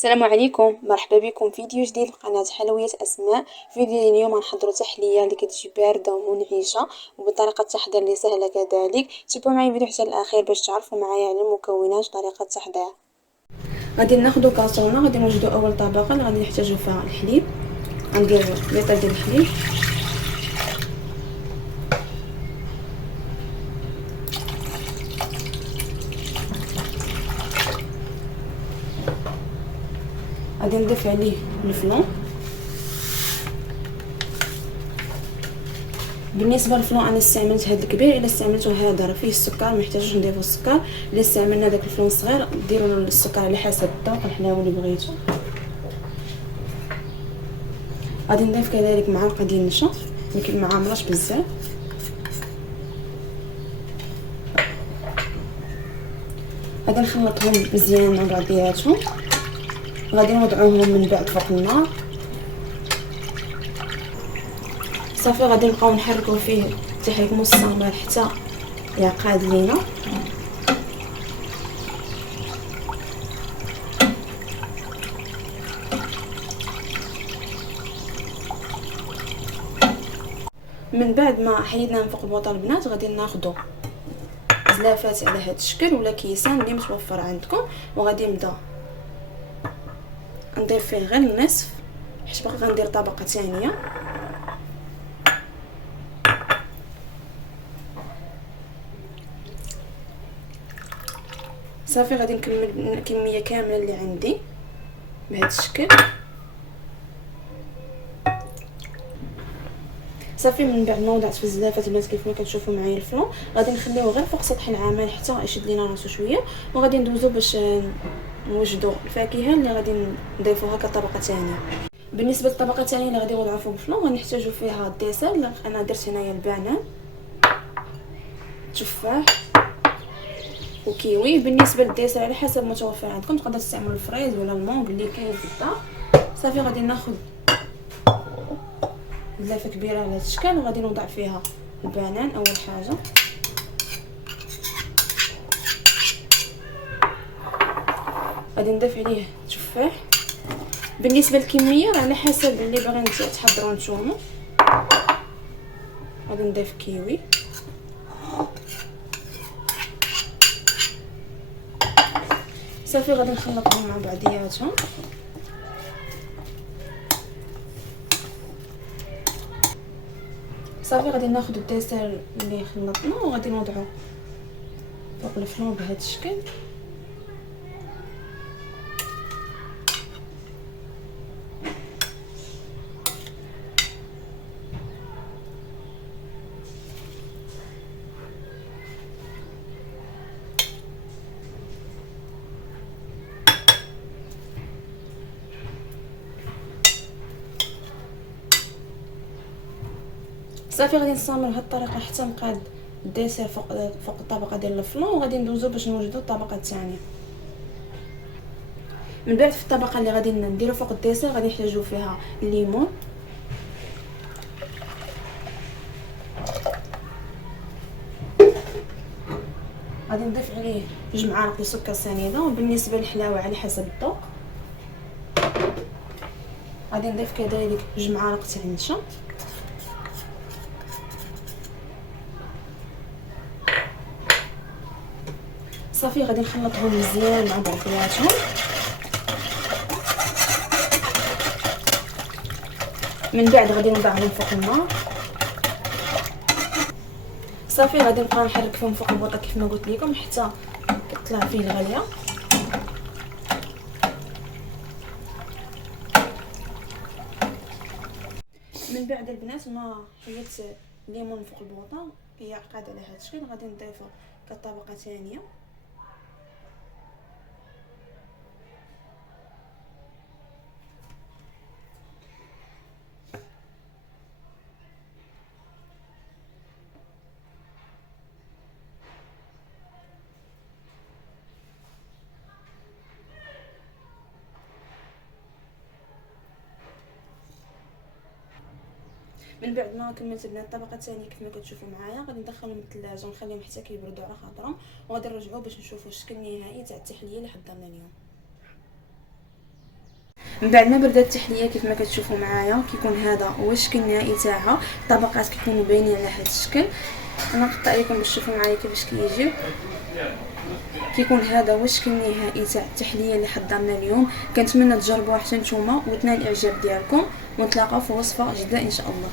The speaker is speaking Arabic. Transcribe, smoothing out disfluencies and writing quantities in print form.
السلام عليكم، مرحبا بكم في فيديو جديد لقناة حلويات اسماء. فيديو اليوم غنحضروا تحليه اللي كتجي بارده ومنعشه وبطريقه تحضير اللي سهله كذلك. تابعوا معايا الفيديو حتى الاخير باش تعرفوا معايا على المكونات وطريقه التحضير. غادي ناخذوا كاسرونه، غادي نوجدوا اول طبقه اللي غادي نحتاجوا فيها الحليب. غندير لتر ديال الحليب، غادي نضيف عليه الفلون. بالنسبه للفلون انا استعملت هذا الكبير، الا استعملتو هذا راه فيه السكر محتاجوش نضيفو السكر. الا استعملنا داك الفلون الصغير ديروا السكر على حسب الذوق الحلاوه اللي بغيتو. غادي نضيف كذلك معلقه ديال النشا، ولكن ما عامراش بزاف. غادي نخلطهم مزيان مع بعضياتهم، غادي نوضعوهم من بعد فوق النار. صافي غادي نبقاو نحركو فيه تحريك مستمر حتى يعقد لينا. من بعد ما حيدنا من فوق البوطه البنات غادي ناخذوا زلافات على هذا الشكل ولا كيسان اللي متوفر عندكم، وغادي نبدا نضيف فيه غير النصف حيت باقي غندير طبقه ثانيه. صافي غادي نكمل الكميه كامله اللي عندي بهذا الشكل. صافي من بعد ما وضعت في الزلافات البنات كيف ما كتشوفوا معايا الفلون غادي نخليوه غير فوق سطح العمل حتى يشد لينا راسو شويه، وغادي ندوزو باش نوجدوا الفاكهه اللي غادي نضيفوها كطبقه ثانيه. بالنسبه للطبقه الثانيه اللي غادي نوضعوا فوق الفلون غنحتاجوا فيها الديسير. انا درت هنايا البنان، تفاح وكيوي. بالنسبه للديسير على حسب متوفر عندكم، تقدروا تستعملوا الفريز ولا المونغ اللي كاين في الدار. صافي غادي ناخذ زلافه كبيره على هذا الشكل وغادي نوضع فيها البنان اول حاجه. غادي نضيف عليه تفاح. بالنسبه للكميه راه على حسب اللي باغيين تحضروا نتوما. غادي نضيف كيوي. صافي غادي نخلطهم مع بعضياتهم. صافي غادي ناخذ الديسير اللي خلطنا وغادي نوضعو فوق الفلون بهذا الشكل. صافي غادي نستمر بهذه الطريقه حتى نقاد الديسير فوق الطبقه ديال الفلون، وغادي ندوزو باش نوجدوا الطبقه الثانيه. من بعد في الطبقه اللي غادي نديرو فوق الديسير غادي نحتاجو فيها الليمون. غادي نضيف عليه 2 معالق سكر سنيده، وبالنسبه للحلاوه على حسب الذوق. غادي نضيف كذلك 2 معالق تاع النشا. صافي غادي نخلطهم مزيان مع بعضياتهم. من بعد غادي نوضعهم فوق النار. صافي غادي نبقى نحرك فيهم فوق البوطه كيف ما قلت لكم حتى كتطلع فيه الغليه. من بعد البنات ما حيت الليمون فوق البوطه كيعقد على هذا الشكل غادي نضيفه كطبقه ثانيه. من بعد ما كملت بنا الطبقه الثانيه كيف ما كتشوفوا معايا غادي ندخلهم للثلاجه ونخليهم حتى كيبردوا على خاطرهم، وغادي نرجعوا باش نشوفوا الشكل النهائي تاع التحليه اللي حضرنا اليوم. من بعد ما بردات التحليه كيف ما كتشوفوا معايا كيكون هذا هو الشكل النهائي تاعها. الطبقات كيكونوا باينين على هذا الشكل. انا نقطع لكم باش تشوفوا معايا كيفاش كيجي. كيكون هذا هو الشكل النهائي تاع التحليه اللي حضرنا اليوم. كنتمنى تجربوها حتى نتوما وتنال الاعجاب ديالكم، ونتلاقاو في وصفه جديده ان شاء الله.